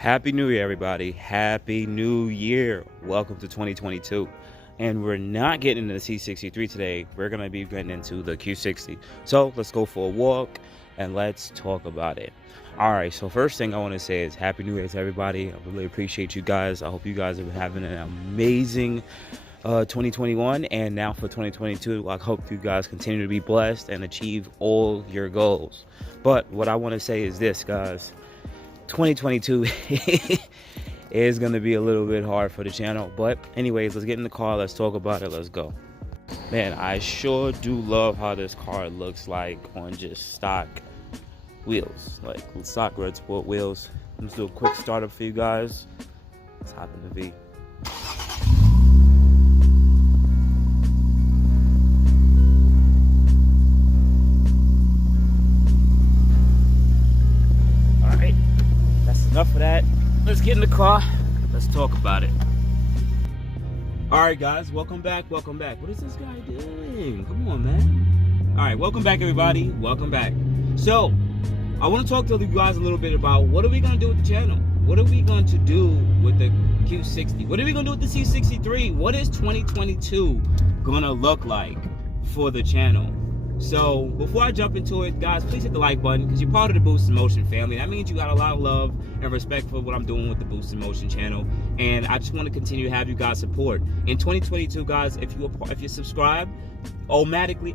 Happy New Year, everybody. Happy New Year. Welcome to 2022. And we're not getting into the C63 today. We're going to be getting into the Q60. So let's go for a walk and let's talk about it. All right, so first thing I want to say is Happy New Year to everybody. I really appreciate you guys. I hope you guys are having an amazing 2021. And now for 2022, I hope you guys continue to be blessed and achieve all your goals. But what I want to say is this, guys. 2022 is going to be a little bit hard for the channel, but anyways, let's get in the car, let's talk about it, let's go. Man, I sure do love how this car looks like on just stock wheels, like stock red sport wheels. Let's do a quick startup for you guys. Let's hop in the V. Enough of that. Let's get in the car. Let's talk about it. All right, guys. Welcome back. Welcome back. What is this guy doing? Come on, man. All right. Welcome back, everybody. Welcome back. So, I want to talk to you guys a little bit about what are we going to do with the channel? What are we going to do with the Q60? What are we going to do with the C63? What is 2022 going to look like for the channel? So before I jump into it, guys, please hit the like button because you're part of the BoostinMotion family. That means you got a lot of love and respect for what I'm doing with the BoostinMotion channel, and I just want to continue to have you guys support. In 2022, guys, if you subscribe, automatically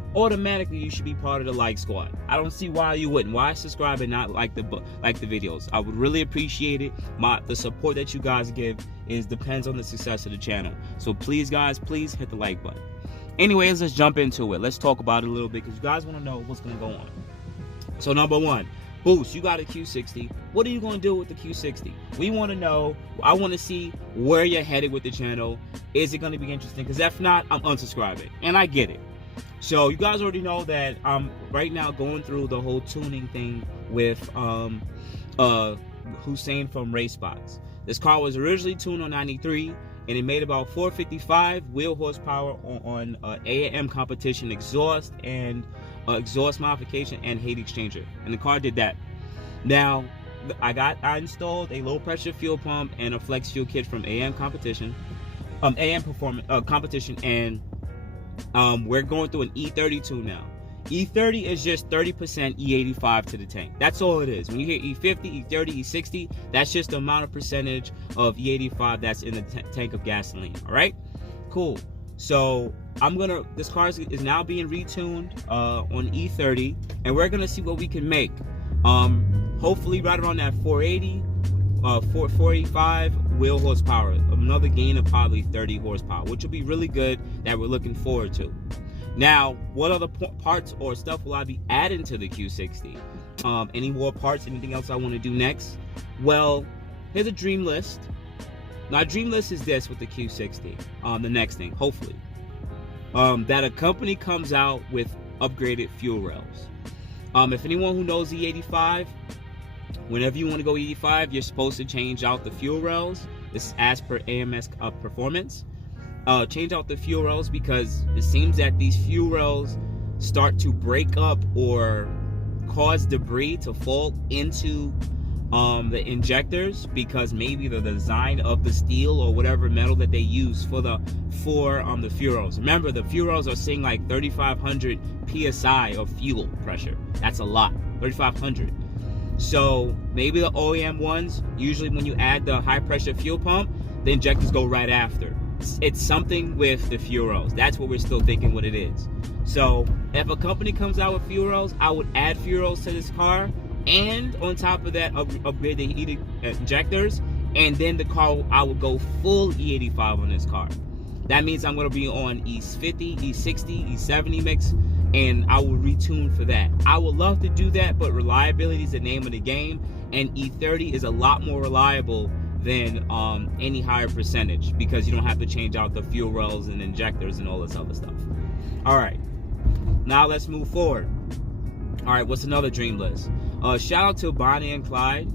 you should be part of the like squad. I don't see why you wouldn't. Why subscribe and not like the videos? I would really appreciate it. The support that you guys give depends on the success of the channel. So please, guys, please hit the like button. Anyways, let's jump into it. Let's talk about it a little bit because you guys want to know what's going to go on. So number one, Boost, you got a Q60. What are you going to do with the Q60? We want to know. I want to see where you're headed with the channel. Is it going to be interesting? Because if not, I'm unsubscribing. And I get it. So you guys already know that I'm right now going through the whole tuning thing with Hussein from Racebox. This car was originally tuned on 93. And it made about 455 wheel horsepower on AAM competition exhaust and exhaust modification and heat exchanger. And the car did that. Now, I installed a low pressure fuel pump and a flex fuel kit from AM competition, competition, and we're going through an E32 now. E30 is just 30% E85 to the tank. That's all it is. When you hear E50, E30, E60, that's just the amount of percentage of E85 that's in the tank of gasoline. All right, cool. So this car is now being retuned on E30, and we're gonna see what we can make. Hopefully right around that 480, 485 wheel horsepower. Another gain of probably 30 horsepower, which will be really good. That we're looking forward to. Now, what other parts or stuff will I be adding to the Q60? Any more parts? Anything else I want to do next? Well, here's a dream list. My dream list is this with the Q60. The next thing, hopefully, that a company comes out with upgraded fuel rails. If anyone who knows E85, whenever you want to go E85, you're supposed to change out the fuel rails. This is as per AMS performance. Change out the fuel rails because it seems that these fuel rails start to break up or cause debris to fall into the injectors because maybe the design of the steel or whatever metal that they use for the fuel rails. Remember, the fuel rails are saying like 3,500 psi of fuel pressure. That's a lot, 3,500. So maybe the OEM ones, usually when you add the high pressure fuel pump, the injectors go right after. It's something with the fuel rails. That's what we're still thinking what it is. So if a company comes out with fuel rails, I would add fuel rails to this car, and on top of that, upgrade the heat injectors, and then the car, I would go full E85 on this car. That means I'm going to be on E50, E60, E70 mix, and I will retune for that. I would love to do that, but reliability is the name of the game, and E30 is a lot more reliable than any higher percentage because you don't have to change out the fuel rails and injectors and all this other stuff. All right, now let's move forward. All right, what's another dream list? Shout out to Bonnie and Clyde.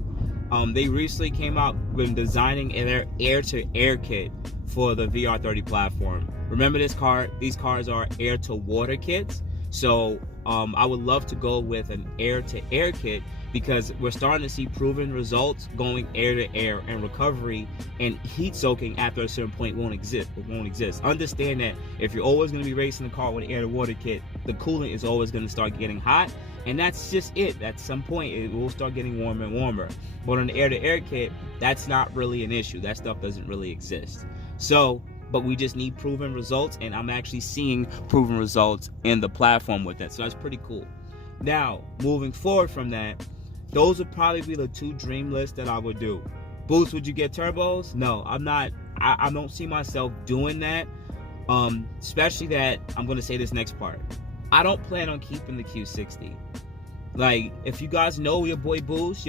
They recently came out with designing their air-to-air kit for the VR30 platform. Remember, these cars are air-to-water kits. So I would love to go with an air-to-air kit because we're starting to see proven results going air to air, and recovery and heat soaking after a certain point won't exist. Understand that if you're always going to be racing the car with an air to water kit, the coolant is always going to start getting hot, and that's just it. At some point it will start getting warmer and warmer. But on the air to air kit, that's not really an issue. That stuff doesn't really exist. So, but we just need proven results, and I'm actually seeing proven results in the platform with that. So that's pretty cool. Now, moving forward from that, those would probably be the two dream lists that I would do. Boost, would you get turbos? No, I'm not. I don't see myself doing that. Especially that, I'm going to say this next part. I don't plan on keeping the Q60. Like, if you guys know your boy Boost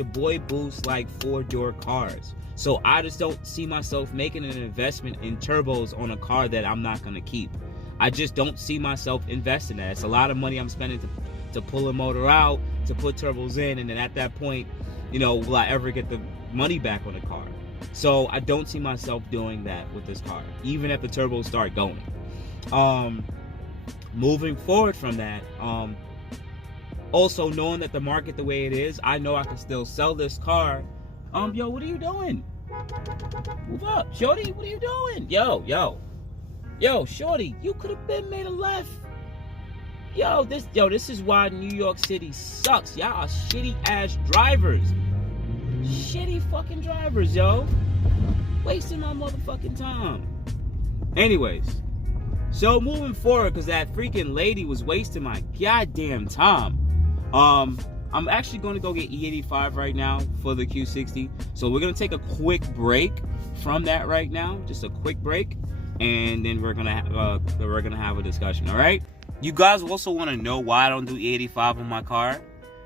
like 4-door cars. So I just don't see myself making an investment in turbos on a car that I'm not going to keep. I just don't see myself investing in that. It's a lot of money I'm spending to pull a motor out, to put turbos in, and then at that point, you know, will I ever get the money back on the car? So I don't see myself doing that with this car, even if the turbos start going. Moving forward from that, also knowing that the market the way it is, I know I can still sell this car. Yo, what are you doing? Move up, shorty. What are you doing? Yo, shorty, you could have been made a left. Yo, this is why New York City sucks. Y'all are shitty ass drivers. Shitty fucking drivers, yo. Wasting my motherfucking time. Anyways, so moving forward, because that freaking lady was wasting my goddamn time. I'm actually going to go get E85 right now for the Q60. So we're going to take a quick break from that right now. Just a quick break. And then we're going to have a discussion, all right? You guys also want to know why I don't do E85 on my car?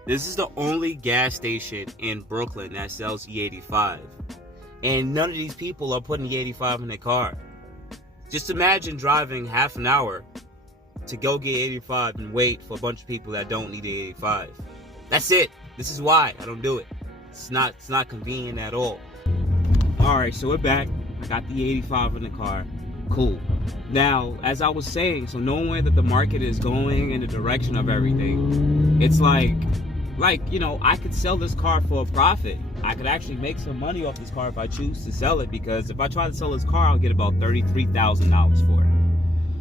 This is the only gas station in Brooklyn that sells E85. And none of these people are putting E85 in their car. Just imagine driving half an hour to go get 85 and wait for a bunch of people that don't need the 85. That's it. This is why I don't do it. It's not convenient at all. Alright, so we're back. I got the 85 in the car. Cool. Now, as I was saying, so knowing that the market is going in the direction of everything, it's like, you know, I could sell this car for a profit. I could actually make some money off this car if I choose to sell it, because if I try to sell this car, I'll get about $33,000 for it.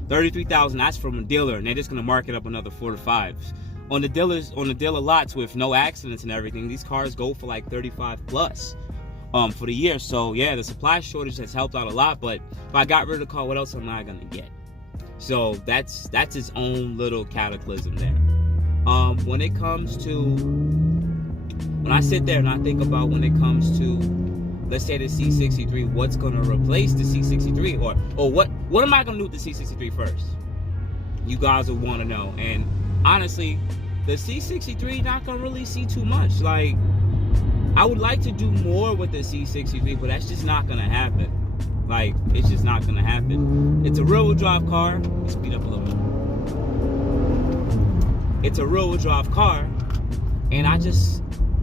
$33,000, that's from a dealer, and they're just gonna mark it up another 4 to 5. On the dealer lots with no accidents and everything, these cars go for like 35 plus for the year. So yeah, the supply shortage has helped out a lot, but if I got rid of the car, what else am I gonna get? So that's its own little cataclysm there. When it comes to, when I sit there and I think about when it comes to, let's say the C63, what's gonna replace the C63, or what am I gonna do with the C63 first? You guys will want to know. And honestly, the C63 not gonna really see too much. Like, I would like to do more with the C63, but that's just not gonna happen. Like, it's just not gonna happen. It's a rear-wheel drive car. Let's speed up a little bit. It's a rear-wheel drive car, and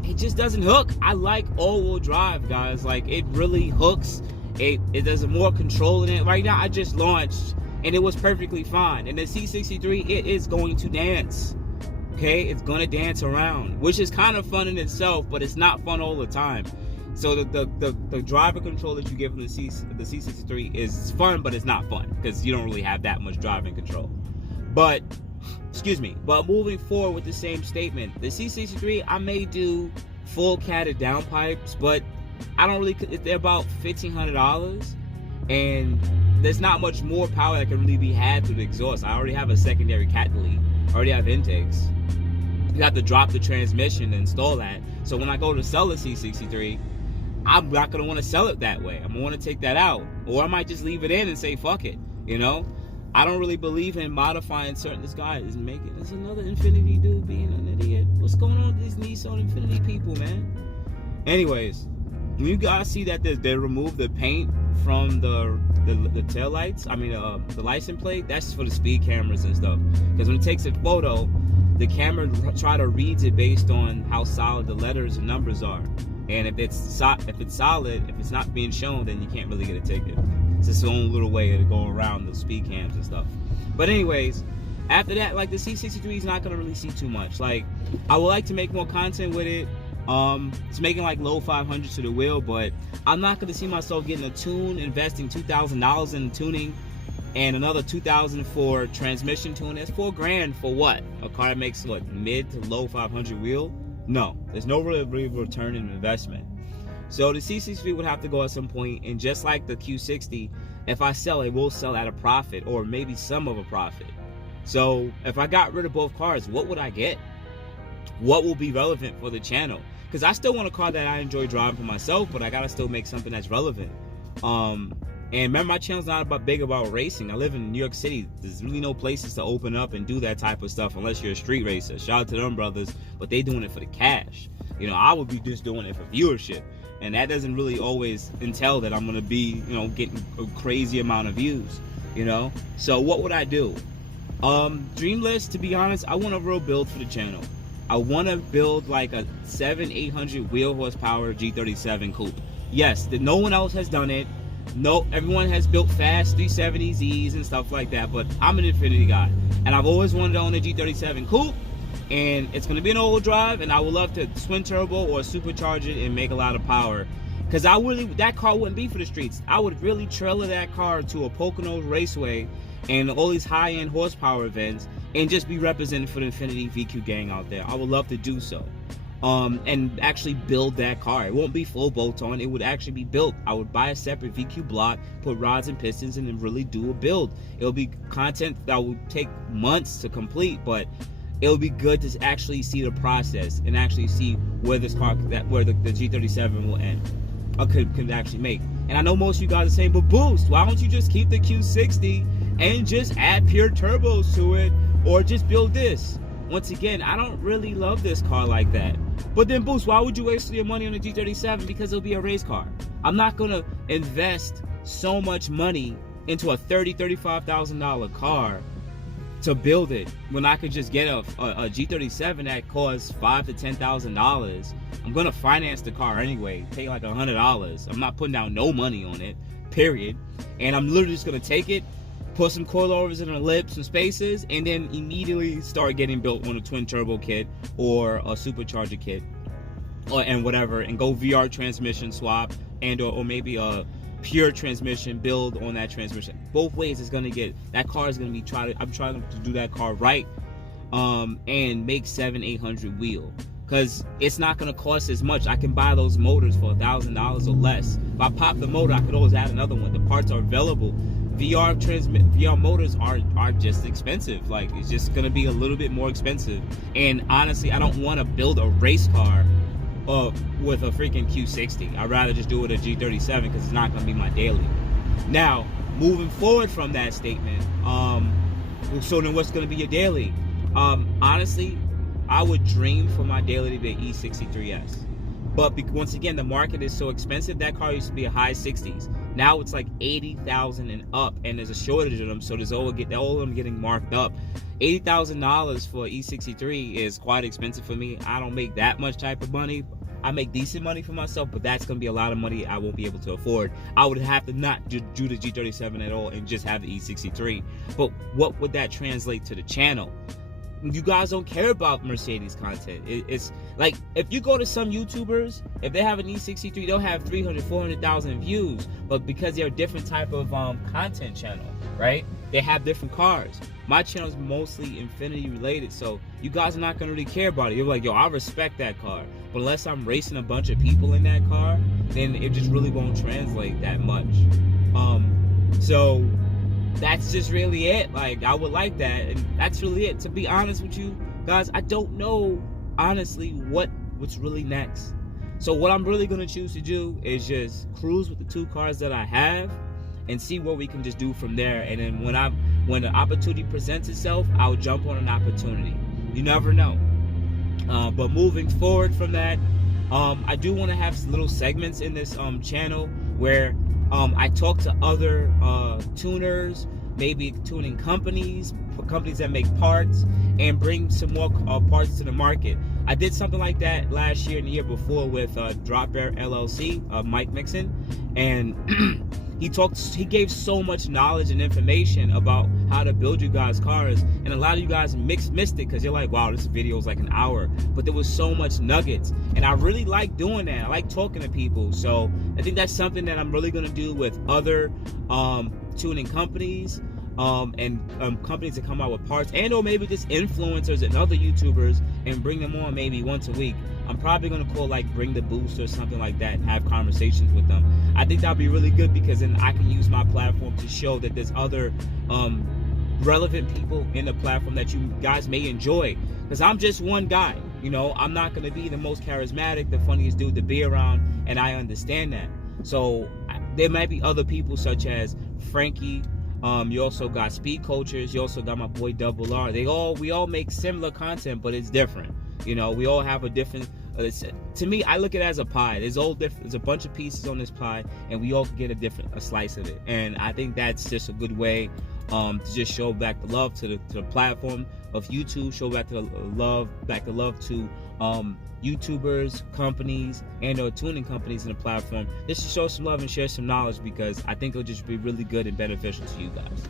it just doesn't hook. I like all-wheel drive, guys. Like, it really hooks. It does more control in it. Right now, I just launched, and it was perfectly fine. And the C63, it is going to dance. Okay, it's gonna dance around, which is kind of fun in itself, but it's not fun all the time. So the driver control that you give the C63 is fun, but it's not fun because you don't really have that much driving control. But but moving forward with the same statement, the C63, I may do full catted downpipes, but I don't really. They're about $1,500, and there's not much more power that can really be had through the exhaust. I already have a secondary cat delete. I already have intakes. You have to drop the transmission and install that. So when I go to sell the C63, I'm not going to want to sell it that way. I'm going to want to take that out. Or I might just leave it in and say, fuck it. You know? I don't really believe in modifying certain... This guy is making... There's another Infiniti dude being an idiot. What's going on with these Nissan Infiniti people, man? Anyways, when you guys see that they remove the paint from the tail lights, I mean the license plate, that's for the speed cameras and stuff. Because when it takes a photo, the camera reads it based on how solid the letters and numbers are. And if it's solid, if it's not being shown, then you can't really get a ticket. It's its own little way to go around the speed cams and stuff. But anyways, after that, like, the C63 is not gonna really see too much. Like, I would like to make more content with it. It's making like low 500s to the wheel, but I'm not going to see myself getting a tune, investing $2,000 in tuning, and another $2,000 for transmission tune. That's $4,000 for what? A car that makes what, mid to low 500 wheel? No, there's no real return in investment. So the C63 would have to go at some point, and just like the Q60, if I sell it, will sell at a profit, or maybe some of a profit. So if I got rid of both cars, what would I get? What will be relevant for the channel? Because I still want a car that I enjoy driving for myself, but I gotta still make something that's relevant. And remember, my channel's not big about racing. I live in New York City. There's really no places to open up and do that type of stuff unless you're a street racer. Shout out to them brothers, but they doing it for the cash. You know, I would be just doing it for viewership, and that doesn't really always entail that I'm gonna be, you know, getting a crazy amount of views. You know, so what would I do? Dream list, to be honest, I want a real build for the channel. I want to build like a 700-800 wheel horsepower G37 coupe. Yes, no one else has done it. No, everyone has built fast 370Zs and stuff like that, but I'm an Infiniti guy, and I've always wanted to own a G37 coupe, and it's going to be an all-wheel drive, and I would love to twin turbo or supercharge it and make a lot of power, because that car wouldn't be for the streets. I would really trailer that car to a Poconos raceway and all these high-end horsepower events, and just be represented for the Infiniti VQ gang out there. I would love to do so. And actually build that car. It won't be full bolt-on, it would actually be built. I would buy a separate VQ block, put rods and pistons, and then really do a build. It'll be content that would take months to complete, but it'll be good to actually see the process and actually see where this car, where the G37 will end, or could actually make. And I know most of you guys are saying, but Boost, why don't you just keep the Q60 and just add pure turbos to it, or just build this? Once again, I don't really love this car like that. But then Boost, why would you waste your money on a G37? Because it'll be a race car. I'm not gonna invest so much money into a $30,000-$35,000 car to build it when I could just get a G37 that costs $5,000 to $10,000. I'm gonna finance the car anyway, pay like $100. I'm not putting down no money on it, period. And I'm literally just gonna take it, put some coilovers in the lips and spaces, and then immediately start getting built on a twin turbo kit or a supercharger kit, and whatever, and go VR transmission swap, and or maybe a pure transmission build on that transmission. Both ways is gonna get, that car is gonna be I'm trying to do that car right, and make 700-800 wheel, because it's not gonna cost as much. I can buy those motors for $1,000 or less. If I pop the motor, I could always add another one. The parts are available. VR motors are just expensive. Like, it's just gonna be a little bit more expensive. And honestly, I don't want to build a race car with a freaking Q60. I'd rather just do it a G37, because it's not gonna be my daily. Now, moving forward from that statement, so then what's gonna be your daily? Honestly, I would dream for my daily to be an E63S. But once again, the market is so expensive. That car used to be a high 60s. Now it's like 80,000 and up, and there's a shortage of them, so there's all of them getting marked up. $80,000 for E63 is quite expensive for me. I don't make that much type of money. I make decent money for myself, but that's gonna be a lot of money I won't be able to afford. I would have to not do the G37 at all and just have the E63. But what would that translate to the channel? You guys don't care about Mercedes content. It's like, if you go to some YouTubers, if they have an E63, they'll have 300, 400,000 views, but because they're a different type of content channel, right? They have different cars. My channel is mostly Infiniti related, so you guys are not gonna really care about it. You're like, yo, I respect that car, but unless I'm racing a bunch of people in that car, then it just really won't translate that much. So that's just really it. Like, I would like that, and that's really it. To be honest with you guys, I don't know honestly what's really next. So what I'm really gonna choose to do is just cruise with the two cars that I have and see what we can just do from there. And then when the opportunity presents itself, I'll jump on an opportunity. You never know. But moving forward from that, I do want to have little segments in this channel where I talk to other tuners, maybe tuning companies that make parts, and bring some more parts to the market. I did something like that last year and the year before with Drop Bear LLC, Mike Mixon, and he gave so much knowledge and information about how to build you guys cars, and a lot of you guys missed it because you're like, wow, this video is like an hour, but there was so much nuggets, and I really like doing that. I like talking to people, so I think that's something that I'm really going to do with other tuning companies and companies that come out with parts, and or maybe just influencers and other YouTubers, and bring them on maybe once a week. I'm probably going to call like Bring the Boost or something like that and have conversations with them. I think that'll be really good, because then I can use my platform to show that there's other relevant people in the platform that you guys may enjoy, because I'm just one guy. You know, I'm not going to be the most charismatic, the funniest dude to be around, and I understand that. So there might be other people such as Frankie. You also got Speed Cultures. You also got my boy Double R. We all make similar content, but it's different. You know, we all have a different. To me, I look at it as a pie. There's all different. There's a bunch of pieces on this pie, and we all can get a slice of it. And I think that's just a good way to just show back the love to the platform of YouTube. Show back the love to YouTubers, companies, and or tuning companies in the platform. Just to show some love and share some knowledge, because I think it'll just be really good and beneficial to you guys.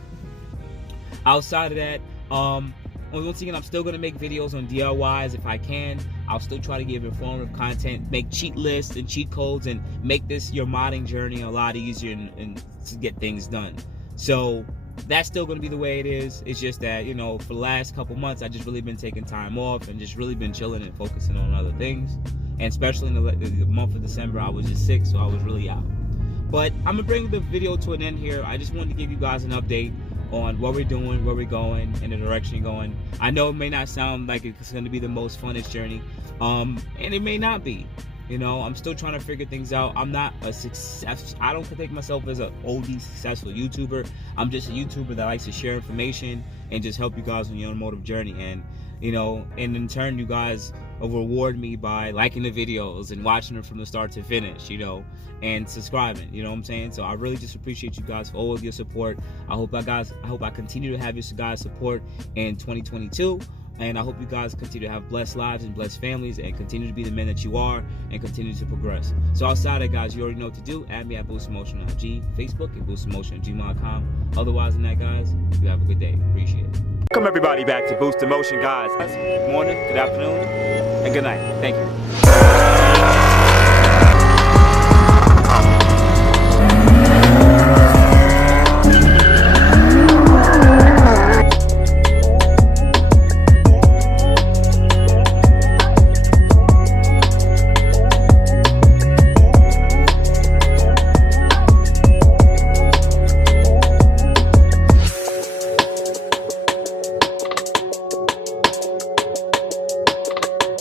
Outside of that, once again, I'm still going to make videos on DIYs if I can. I'll still try to give informative content, make cheat lists and cheat codes, and make your modding journey a lot easier and to get things done. So that's still going to be the way it is. It's just that, you know, for the last couple months, I just really been taking time off and just really been chilling and focusing on other things. And especially in the month of December, I was just sick, so I was really out. But I'm going to bring the video to an end here. I just wanted to give you guys an update on what we're doing, where we're going, and the direction you're going. I know it may not sound like it's going to be the most funnest journey, and it may not be. You know, I'm still trying to figure things out. I'm not a success. I don't think myself as an OD successful YouTuber. I'm just a YouTuber that likes to share information and just help you guys on your automotive journey. And, you know, and in turn, you guys reward me by liking the videos and watching them from the start to finish, you know, and subscribing, you know what I'm saying? So I really just appreciate you guys for all of your support. I hope I continue to have your guys' support in 2022. And I hope you guys continue to have blessed lives and blessed families, and continue to be the men that you are, and continue to progress. So outside of that, guys, you already know what to do. Add me at boostinmotion on IG, Facebook, and boostinmotion@gmail.com. Otherwise than that, guys, you have a good day. Appreciate it. Welcome everybody back to Boost in Motion, guys. Good morning, good afternoon, and good night. Thank you.